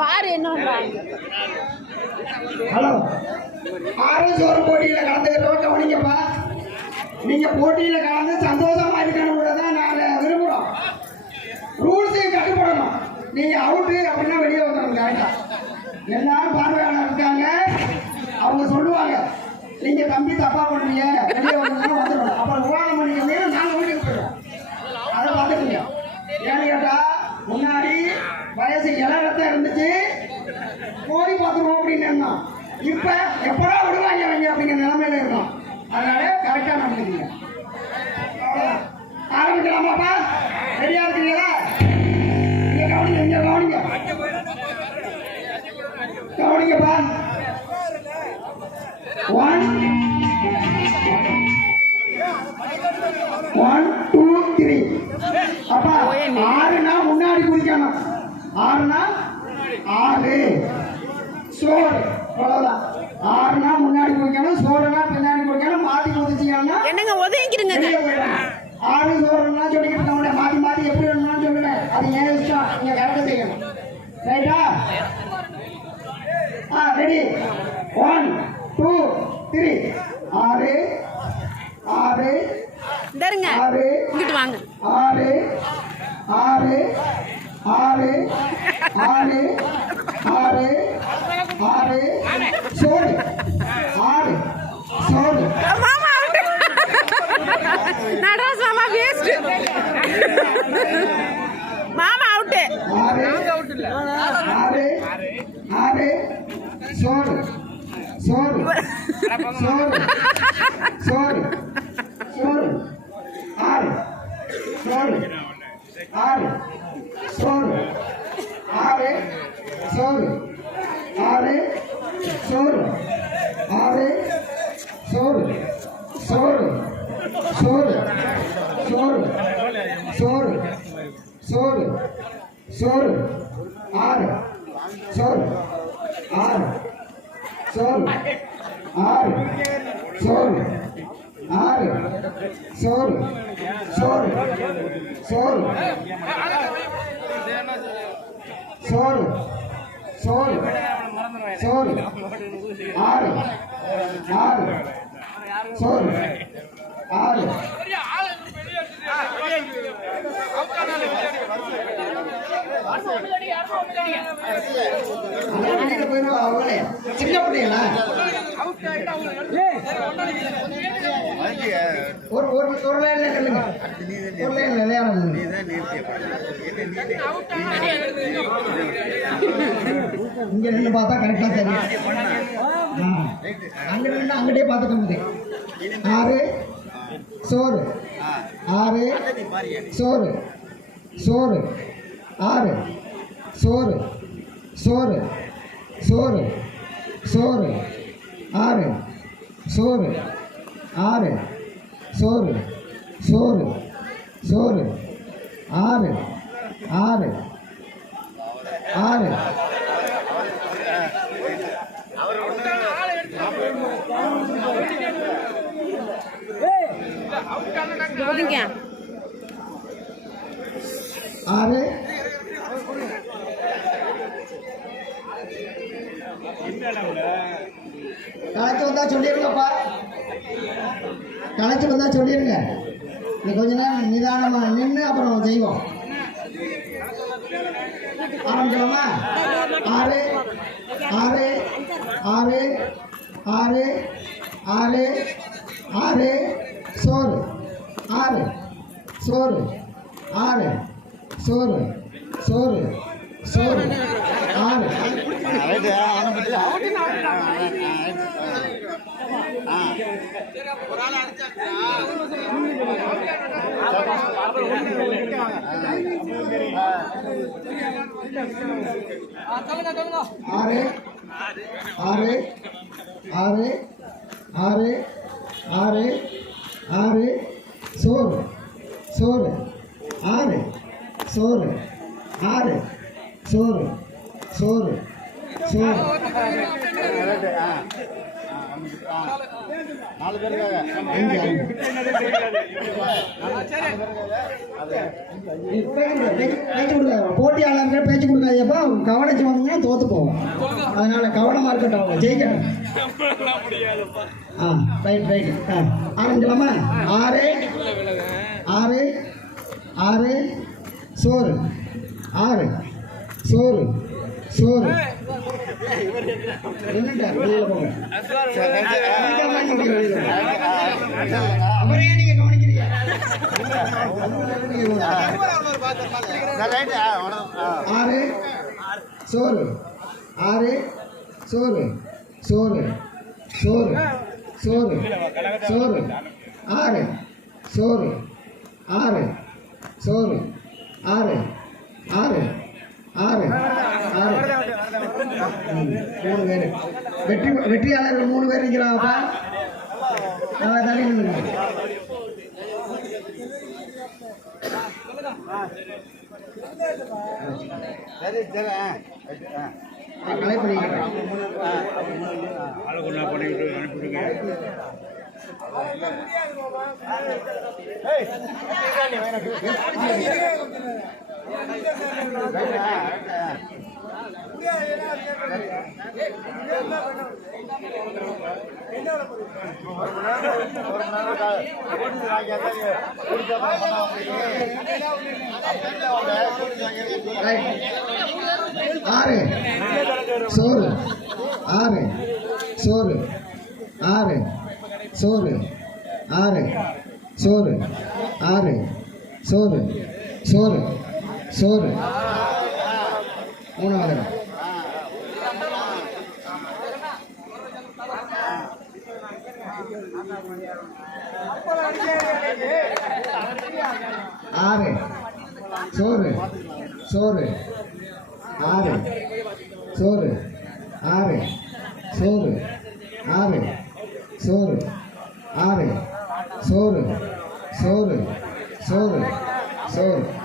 பாரு என்ன ஹலோ. ஆறு சோறு போட்டியில் கலந்துக்கிறோம் கவனிங்கப்பா. நீங்கள் போட்டியில் கலந்து சந்தோஷமா இருக்கணும் தான் நாங்கள் விரும்புகிறோம் ரூல்ஸையும் கட்டுப்படணும். நீங்கள் அவுட்டு அப்படின்னா வெளியே வந்துடணும் கரெக்டாக எல்லாரும் பார்வையாளர் இருக்காங்க. அவங்க சொல்லுவாங்க நீங்கள் தம்பி தப்பா பண்ணுறீங்க. வெளியே வந்துடணும். அப்புறம் விவாதம் இப்போ எப்படா விடுவாங்க அவங்க அப்படிங்கிற நிலைமையில இருக்கோம். அதனால கரெக்டாக நடந்துக்கீங்க. அவ்வளவுதான். ஆரம்பிக்கலாமாப்பா ரெடியா இருக்கீங்களா? இங்க கவனிங்க இங்க கவனிங்க. கவனிங்கப்பா. ஒன் ஒன் டூ த்ரீ அப்பா ஆறுனா முன்னாடி குடிக்கணும் ஆறுனா ஆறு. சோறு. அவ்வளவுதான் ஆறுனா முன்னாடி குடிக்கணும் சோறுனா பின்னாடி குடிக்கணும் மாத்தி குதிச்சிங்கன்னா என்னங்க உதவிக்கிறங்க. ஆறு சோறுனா சொல்லிக்கிட்டு இருக்க மாத்தி மாத்தி எப்படி வேணும்னு சொல்லுங்க. அது ஏன் இஷ்டம். நீங்க கரெக்டாக செய்யணும். ரைட்டா ஆ? ரெடி ஒன் டூ த்ரீ ஆறு ஆறு தருங்க ஆறு இங்கிட்டு வாங்க. ஆறு ஆறு ஆறு ஆறு ஆறு ஆறு சோறு ஆறு சோறு மாமா நடராஜ் மாமா வேஸ்ட் மாமா அவுட்டு ஆறு ஆறு ஆறு சோறு சோறு சோறு சோறு சோறு ஆறு சோறு ஆறு சோறு ஆறு சோறு ஆறு சோறு ஆறு சோறு சோறு சோறு சோறு சோறு சோறு சோறு ஆறு சோறு ஆறு சோறு ஆறு சோறு ஆறு சோறு சோறு சோறு சோல் சோல் ஆறு. ஆறு. சோல் ஆறு. அவங்களே? சின்ன பிள்ளைங்களா ஒரு ஒரு ஒரு லைன்ல ஒரு லைன்ல இங்க நின்று பார்த்தா கரெக்டா தெரியும். ஆ. அங்க நின்று அங்கிட்டே பார்த்துக்க முடியும் ஆறு சோறு. ஆறு சோறு. சோறு. ஆறு சோறு. சோறு. சோறு. சோறு. ஆறு சோறு. ஆறு சோறு. சோறு. சோறு. ஆறு ஆறு. ஆறு. போதுங்க ஆறு கலைச்சு வந்தா சொல்லிருங்கப்பா கலைச்சு வந்தா சொல்லிருங்க. நீ கொஞ்ச நேரம் நிதானமா நின்று அப்புறம் செய்வோம் ஆரம்பிக்கலாமா? ஆறு ஆறு ஆறு ஆறு ஆறு ஆறு. சோறு. ஆறு. சோறு. ஆறு. சோறு. சோறு. சோறு. ஆறு. ஆறு. ஆறு. ஆறு. ஆறு. ஆறு சோறு சோறு ஆறு சோறு ஆறு சோறு. சோறு. நாலு பேருக்காக பேச்சு போட்டியாளர்கள் பேச்சு கொடுக்காதப்பா கவனிச்சு வந்தீங்கன்னா தோத்து போவோம். அதனால கவனமா இருக்கட்டும் அவங்க. ஜெயிக்கணும். ஆ ரைட் ரைட் ஆ ஆரம்பிக்கலாமா? ஆறு. ஆறு. ஆறு. சோறு. ஆறு. சோறு சோறு. அவரையே நீங்க கவனிக்கிறீங்க? ஆறு சோறு. ஆறு சோறு. சோறு சோறு. சோறு சோறு. ஆறு சோறு. ஆறு சோறு ஆறு ஆறு ஆறு ஆறு ம், மூணு பேர் வெற்றி வெற்றியாளர்கள் மூணு பேர் இருக்கிறாங்கப்பா நல்லா தள்ளி சரி சரி ஆ ஆறு. சோறு. ஆறு. சோறு. ஆறு. சோறு. ஆறு. சோறு. ஆறு. சோறு. சோறு. சோறு. மூணாவது. ஆறு. சோறு. சோறு. ஆறு. சோறு. ஆறு. சோறு. ஆறு. சோறு. ஆறு. சோறு. சோறு. சோறு. சோறு.